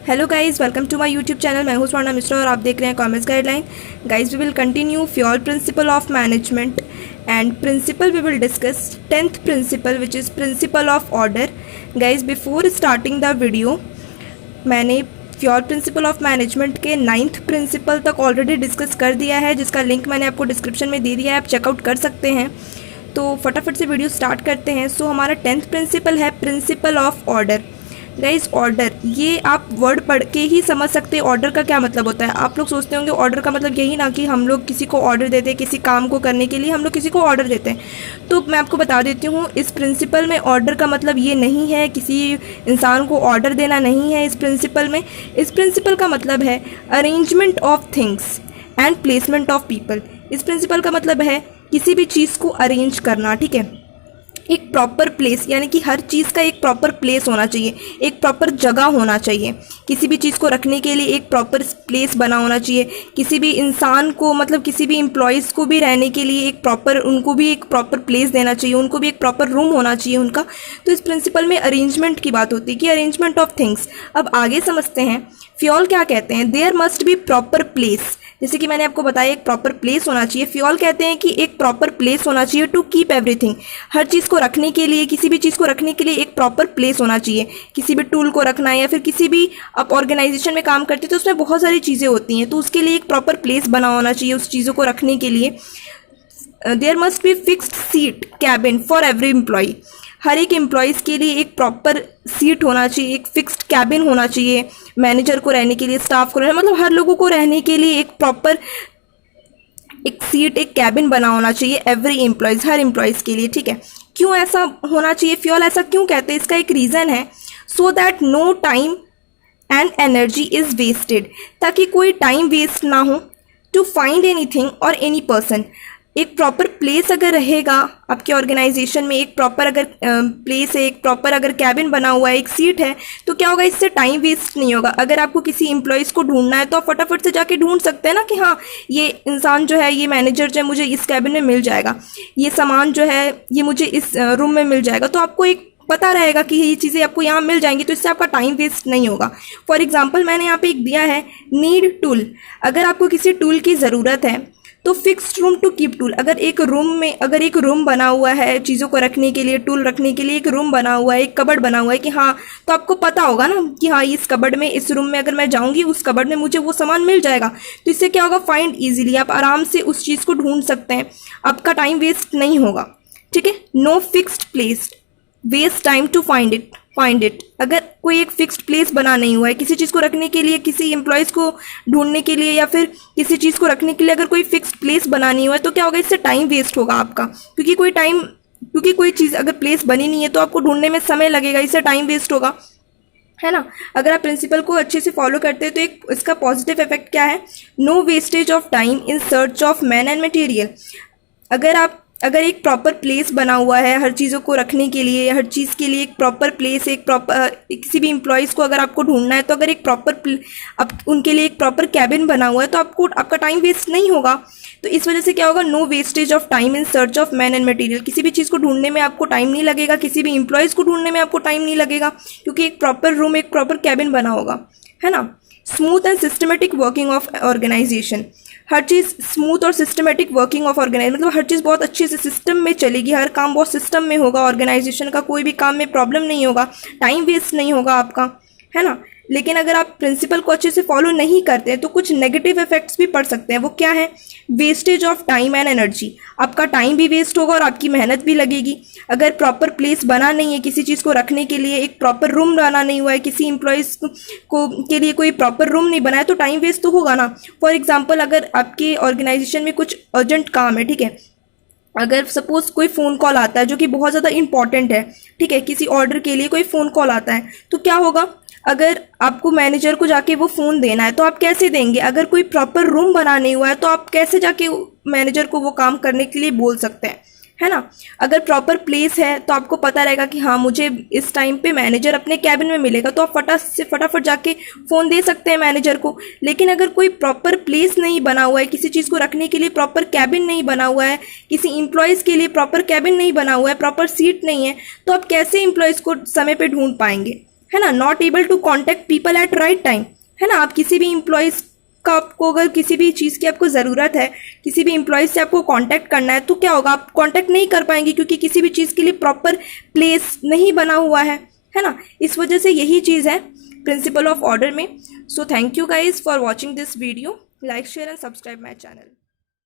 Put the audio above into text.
Hello guys, welcome to my YouTube channel. मैं हूं स्वर्णा मिश्रा और आप देख रहे हैं commerce guideline. Guys, we will continue Fayol principle of management and principle we will discuss 10th principle which is principle of order. Guys, before starting the video मैंने Fayol principle of management के 9th principal तक already discuss कर दिया है, जिसका link मैंने आपको description में दे दिया है, आप चेकआउट कर सकते हैं। तो फटाफट से वीडियो स्टार्ट करते हैं। सो हमारा 10th प्रिंसिपल है principal of order. Guys, order, ये आप वर्ड पढ़ के ही समझ सकते हैं ऑर्डर का क्या मतलब होता है। आप लोग सोचते होंगे ऑर्डर का मतलब यही ना कि हम लोग किसी को ऑर्डर देते हैं, किसी काम को करने के लिए हम लोग किसी को ऑर्डर देते हैं। तो मैं आपको बता देती हूँ, इस प्रिंसिपल में ऑर्डर का मतलब ये नहीं है, किसी इंसान को ऑर्डर देना नहीं है। इस प्रिंसिपल में, इस प्रिंसिपल का मतलब है arrangement of things and placement of people. इस प्रिंसिपल का मतलब है किसी भी चीज़ को अरेंज करना, ठीक है। एक प्रॉपर प्लेस, यानी कि हर चीज़ का एक प्रॉपर प्लेस होना चाहिए, एक प्रॉपर जगह होना चाहिए। किसी भी चीज़ को रखने के लिए एक प्रॉपर प्लेस बना होना चाहिए। किसी भी इंसान को, मतलब किसी भी एम्प्लॉयज़ को भी रहने के लिए एक प्रॉपर, उनको भी एक प्रॉपर प्लेस देना चाहिए, उनको भी एक प्रॉपर रूम होना चाहिए उनका। तो इस प्रिंसिपल में अरेंजमेंट की बात होती है कि अरेंजमेंट ऑफ थिंग्स। अब आगे समझते हैं फ्योल क्या कहते हैं। There must be proper place, जैसे कि मैंने आपको बताया एक प्रॉपर प्लेस होना चाहिए। फ्योल कहते हैं कि एक प्रॉपर प्लेस होना चाहिए टू कीप एवरीथिंग। हर चीज़ को रखने के लिए, किसी भी चीज़ को रखने के लिए एक प्रॉपर प्लेस होना चाहिए। किसी भी टूल को रखना है या फिर किसी भी आप ऑर्गेनाइजेशन में काम करते हैं तो उसमें बहुत सारी चीज़ें होती हैं, तो उसके लिए एक प्रॉपर प्लेस बना होना चाहिए उस चीज़ों को रखने के लिए। There must be fixed seat cabin for every employee. हर एक एम्प्लॉयज़ के लिए एक प्रॉपर सीट होना चाहिए, एक फिक्स्ड कैबिन होना चाहिए। मैनेजर को रहने के लिए, स्टाफ को रहने, मतलब हर लोगों को रहने के लिए एक प्रॉपर एक सीट, एक कैबिन बना होना चाहिए एवरी एम्प्लॉयज़, हर एम्प्लॉयज़ के लिए, ठीक है। क्यों ऐसा होना चाहिए, फ्योल ऐसा क्यों कहते हैं, इसका एक रीज़न है। So that no time and energy is wasted, ताकि कोई टाइम वेस्ट ना हो to find anything or any person. एक प्रॉपर प्लेस अगर रहेगा आपके ऑर्गेनाइजेशन में, एक प्रॉपर अगर प्लेस है, एक प्रॉपर अगर कैबिन बना हुआ है, एक सीट है, तो क्या होगा, इससे टाइम वेस्ट नहीं होगा। अगर आपको किसी एम्प्लॉयज़ को ढूंढना है तो आप फटाफट से जाके ढूंढ सकते हैं ना कि हाँ, ये इंसान जो है, ये मैनेजर जो है, मुझे इस कैबिन में मिल जाएगा, ये सामान जो है ये मुझे इस रूम में मिल जाएगा। तो आपको एक पता रहेगा कि ये चीज़ें आपको यहाँ मिल जाएंगी, तो इससे आपका टाइम वेस्ट नहीं होगा। फॉर एग्जाम्पल, मैंने यहाँ पे एक दिया है नीड टूल। अगर आपको किसी टूल की ज़रूरत है तो fixed room to keep tool. अगर एक रूम में, अगर एक रूम बना हुआ है चीज़ों को रखने के लिए, टूल रखने के लिए एक रूम बना हुआ है, एक कबर्ड बना हुआ है कि हाँ, तो आपको पता होगा ना कि हाँ, इस कबर्ड में, इस रूम में अगर मैं जाऊँगी उस कबर्ड में मुझे वो सामान मिल जाएगा। तो इससे क्या होगा, फाइंड ईजिली, आप आराम से उस चीज़ को ढूंढ सकते हैं, आपका टाइम वेस्ट नहीं होगा, ठीक है। No fixed place, waste time to find it. अगर कोई एक फिक्स्ड प्लेस बना नहीं हुआ है किसी चीज़ को रखने के लिए, किसी एम्प्लॉयज़ को ढूंढने के लिए या फिर किसी चीज़ को रखने के लिए अगर कोई फिक्स्ड प्लेस बना नहीं हुआ है, तो क्या होगा, इससे टाइम वेस्ट होगा आपका। क्योंकि कोई चीज़ अगर प्लेस बनी नहीं है तो आपको ढूंढने में समय लगेगा, इससे टाइम वेस्ट होगा, है ना। अगर आप प्रिंसिपल को अच्छे से फॉलो करते हैं तो एक इसका पॉजिटिव इफेक्ट क्या है, no wastage of time in search of man and material. अगर एक प्रॉपर प्लेस बना हुआ है हर चीज़ों को रखने के लिए, हर चीज़ के लिए एक प्रॉपर प्लेस, एक प्रॉपर, किसी भी एम्प्लॉयज़ को अगर आपको ढूंढना है तो अगर एक प्रॉपर उनके लिए एक प्रॉपर कैबिन बना हुआ है तो आपका टाइम वेस्ट नहीं होगा। तो इस वजह से क्या होगा, no wastage of time in search of man and material. किसी भी चीज़ को ढूंढने में आपको टाइम नहीं लगेगा, किसी भी एम्प्लॉयज़ को ढूंढने में आपको टाइम नहीं लगेगा, क्योंकि एक प्रॉपर रूम, एक प्रॉपर कैबिन बना होगा, है ना। Smooth and systematic working of organisation. हर चीज़ स्मूथ और सिस्टमेटिक वर्किंग ऑफ ऑर्गेनाइज, मतलब हर चीज़ बहुत अच्छे से सिस्टम में चलेगी, हर काम बहुत सिस्टम में होगा, ऑर्गेनाइजेशन का कोई भी काम में प्रॉब्लम नहीं होगा, टाइम वेस्ट नहीं होगा आपका, है ना। लेकिन अगर आप प्रिंसिपल को अच्छे से फॉलो नहीं करते हैं तो कुछ नेगेटिव इफेक्ट्स भी पड़ सकते हैं। वो क्या है, wastage of time and energy. आपका टाइम भी वेस्ट होगा और आपकी मेहनत भी लगेगी। अगर प्रॉपर प्लेस बना नहीं है किसी चीज़ को रखने के लिए, एक प्रॉपर रूम बना नहीं हुआ है, किसी एम्प्लॉयज़ को के लिए कोई प्रॉपर रूम नहीं बनाया, तो टाइम वेस्ट तो होगा ना। फॉर एग्जाम्पल, अगर आपके ऑर्गेनाइजेशन में कुछ अर्जेंट काम है, ठीक है, अगर सपोज कोई फ़ोन कॉल आता है जो कि बहुत ज़्यादा इंपॉर्टेंट है, ठीक है, किसी ऑर्डर के लिए कोई फ़ोन कॉल आता है, तो क्या होगा, अगर आपको मैनेजर को जाके वो फ़ोन देना है तो आप कैसे देंगे। अगर कोई प्रॉपर रूम बना नहीं हुआ है तो आप कैसे जाके मैनेजर को वो काम करने के लिए बोल सकते हैं, है ना। अगर प्रॉपर प्लेस है तो आपको पता रहेगा कि हाँ, मुझे इस टाइम पे मैनेजर अपने कैबिन में मिलेगा, तो आप फटाफट जाके फ़ोन दे सकते हैं मैनेजर को। लेकिन अगर कोई प्रॉपर प्लेस नहीं बना हुआ है, किसी चीज़ को रखने के लिए प्रॉपर कैबिन नहीं बना हुआ है, किसी एम्प्लॉयज़ के लिए प्रॉपर कैबिन नहीं बना हुआ है, प्रॉपर सीट नहीं है, तो आप कैसे एम्प्लॉयज़ को समय पर ढूंढ पाएंगे, है ना, not able to contact people at right time, है ना, आप किसी भी एम्प्लॉयज़ का आपको अगर किसी भी चीज़ की आपको ज़रूरत है, किसी भी एम्प्लॉयज़ से आपको कांटेक्ट करना है, तो क्या होगा, आप कांटेक्ट नहीं कर पाएंगे क्योंकि किसी भी चीज़ के लिए प्रॉपर प्लेस नहीं बना हुआ है ना। इस वजह से यही चीज़ है प्रिंसिपल ऑफ ऑर्डर में। So thank you guys for watching this video, like share and subscribe my channel.